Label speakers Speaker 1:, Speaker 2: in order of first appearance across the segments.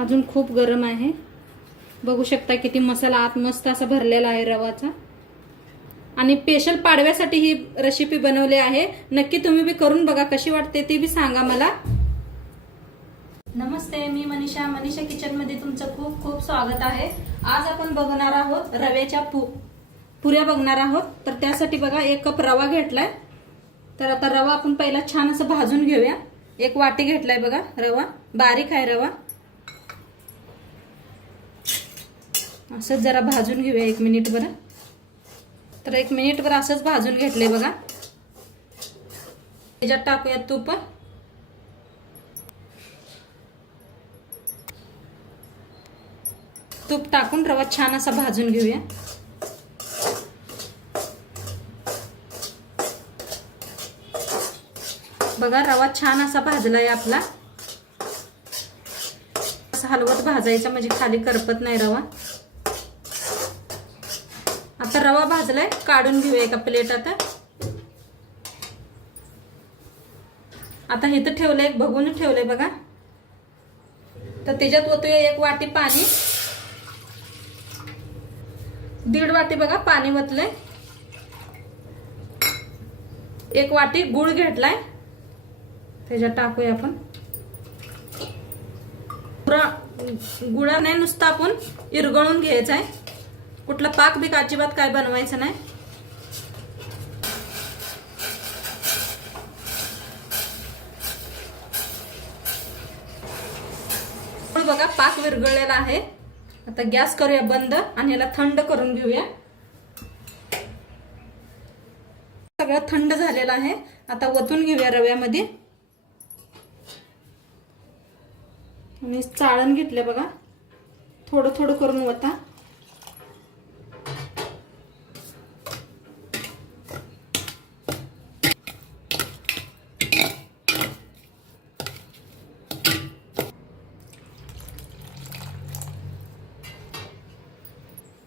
Speaker 1: अजून खूप गरम आहे. बघू शकता किती मसाला आत मस्त असा भरलेला आहे रवाचा. आणि स्पेशल पाडव्यासाठी ही रेसिपी बनवली आहे. नक्की तुम्ही बी करून बघा कशी वाटते ती बी सांगा मला. नमस्ते मी मनीषा. मनीषा किचनमध्ये तुमचं खूप खूप स्वागत आहे. आज आपण बघणार आहोत रव्याच्या पु पुऱ्या बघणार आहोत. तर त्यासाठी बघा एक कप रवा घेतलाय. तर आता रवा आपण पहिला छान असं भाजून घेऊया. एक वाटी घेतलाय बघा रवा. बारीक आहे रवा. असंच जरा भाजून घेऊया एक मिनिट बरं. तर एक मिनिटभर असंच भाजून घेतले बघा. त्याच्यात टाकूया तूप. तूप टाकून रवा छान असा भाजून घेऊया. बघा रवा छान असा भाजलाय आपला. असं हलवत भाजायचा म्हणजे खाली करपत नाही रवा. आता रवा भाजलाय. काढून घेऊया एका प्लेट आता. आता हे तर ठेवलंय एक बघून ठेवलंय बघा. तर त्याच्यात ओतूया एक वाटी पाणी. दीड वाटी बघा पाणी वतलंय एक वाटी गुळ घेतलाय. त्याच्यात टाकूया आपण. गुळा नाही नुसतं आपण इरगळून घ्यायचा आहे कुठला पाक बिक अजिबात काय बनवायचं नाही? बघा पाक विरगळलेला आहे. आता गॅस करूया बंद आणि याला थंड करून घेऊया. सगळं थंड झालेलं आहे. आता वतून घेऊया रव्यामध्ये. मी चाळण घेतलं बघा. थोडं थोडं करून वता.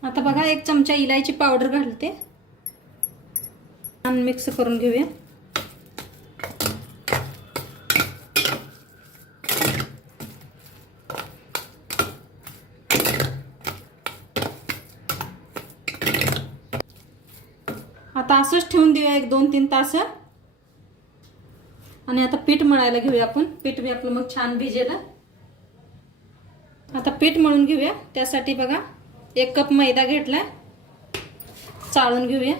Speaker 1: आता बघा एक चमचा इलायची पावडर घालते. आणि मिक्स करून घेऊया. आता असंच ठेवून देऊया एक दोन तीन तास. आणि आता पीठ मळायला घेऊया आपण. पीठ मी आपलं मग छान भिजेल. आता पीठ मळून घेऊया. त्यासाठी बघा एक कप मैदा घेतलाय चाळून घेऊया.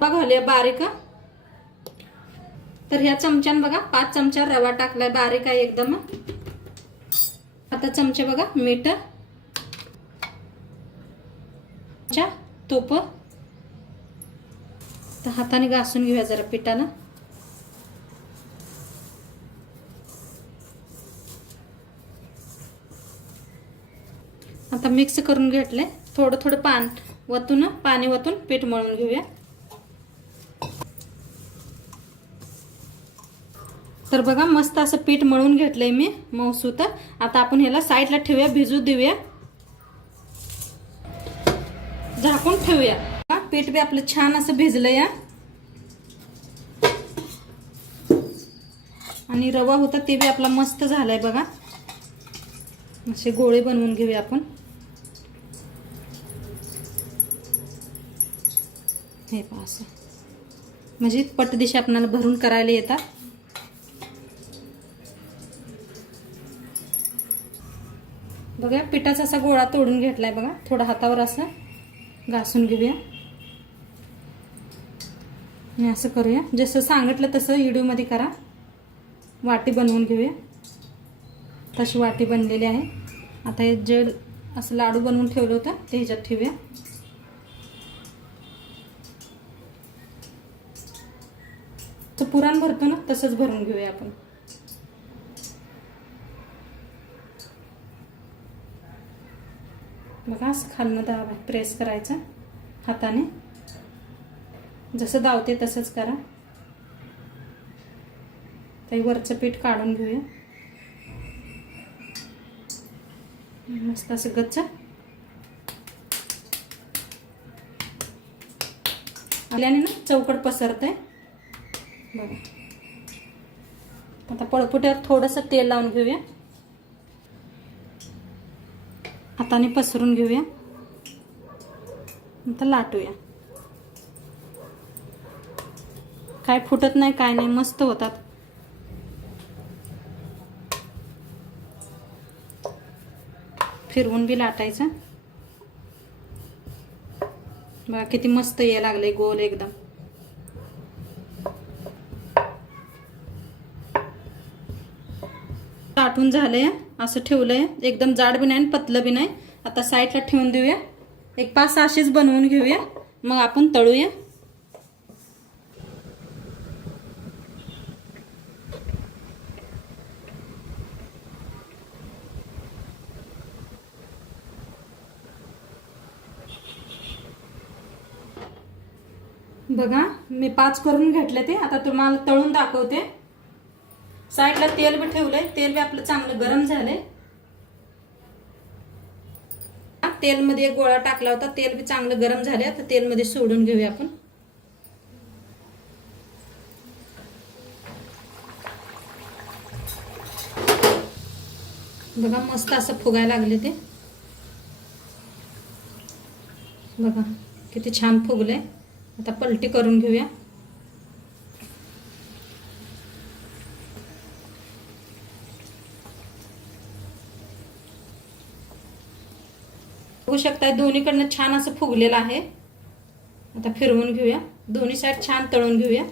Speaker 1: बघा बारीक तर ह्या चमच्यान बघा पाच चमचा रवा टाकलाय बारीक आहे एकदम आता चमचे बघा मीठ तूप. तर हाताने घासून घेऊया जरा पिठानं. आता मिक्स करून घेतले थोडं थोडं पान वतून पाणी वतून पीठ मळून घेऊया. तर बघा मस्त असं पीठ मळून घेतलंय मी मऊसूत आता आपण ह्याला साईडला ठेवूया भिजू देऊया. झाकून ठेवूया. पीठ बी आपलं छान असं भिजलं या आणि रवा होता ते बी आपला मस्त झालाय बघा. असे गोळे बनवून घेऊया आपण. हे पहा असं. म्हणजे पटदिशी आपणाला भरून करायला येतात. बघा पिठाचा असा गोळा तोडून घेतलाय बघा. थोडा हातावर असं घासून घेऊया. आणि असं करूया. जसं सांगितलं तसं व्हिडिओमध्ये करा. वाटी बनवून घेऊया. तशी वाटी बनलेली आहे. आता हे जे असं लाडू बनवून ठेवलं होतं ते ह्याच्यात ठेवूया. पुराण भरतो ना तसंच भरून घेऊया आपण. बघा असं खालनं दाबा प्रेस करायचं हाताने. जसं दावते तसंच करा. ते वरचं पीठ काढून घेऊया. मस्त असं गच्च. आल्याने ना चौकट पसरत आहे बघा आता पळपुट्यावर थोडंसं तेल लावून घेऊया. हाताने पसरून घेऊया. आता लाटूया. काय फुटत नाही काय नाही मस्त होतात. फिरवून बी लाटायचं. बघा किती मस्त ये लागले गोल एकदम. लाटून झालंय असं ठेवलंय. एकदम जाड बी नाही आणि पतलं बी नाही. आता साईडला ठेवून देऊया. एक पाच सहाशेच बनवून घेऊया. मग आपण तळूया. बघा मी पाच करून घेतले ते. आता तुम्हाला तळून दाखवते. साईडला तेल बी ठेवलंय. तेल बी आपलं चांगलं गरम झालंय. तेलमध्ये एक गोळा टाकला होता. तेल बी चांगलं गरम झाले आता तेलमध्ये सोडून घेऊया आपण. बघा मस्त असं फुगायला लागले ते. बघा किती छान फुगलंय. आता पलटी करून घेऊया. बघू शकताय दोन्हीकडनं छान असं फुगलेलं आहे. आता फिरवून घेऊया. दोन्ही साईड छान तळून घेऊया.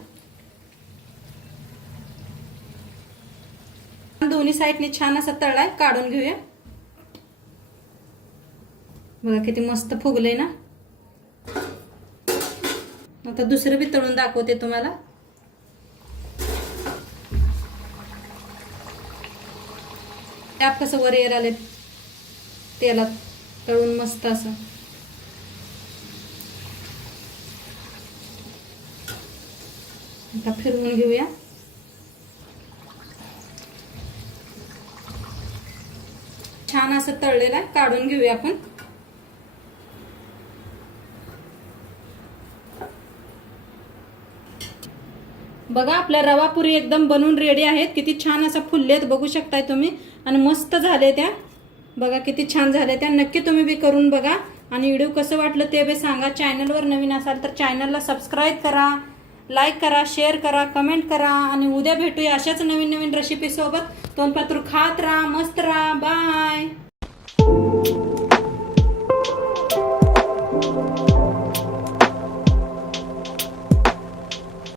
Speaker 1: दोन्ही साईडने छान असा तळाय काढून घेऊया. बघा किती मस्त फुगले ना. आता दुसरं बी तळून दाखवते तुम्हाला. त्यात कसं वर येर आले तेलात तळून मस्त असं. आता फिरवून घेऊया. छान असं तळलेलं आहे काढून घेऊया आपण. बघा आपल्या रवा पुरी एकदम बनवून रेडी आहेत. किती छान असं फुललेत बघू शकताय तुम्ही. आणि मस्त झाले त्या. बघा किती छान झाले त्या नक्की तुम्ही बी करून बघा. आणि व्हिडिओ कसं वाटलं ते बी सांगा. चॅनलवर नवीन असाल तर चॅनलला सबस्क्राईब करा लाईक करा शेअर करा कमेंट करा. आणि उद्या भेटूया अशाच नवीन नवीन रेसिपीसोबत तोंडपात्र खात राहा मस्त राहा. बाय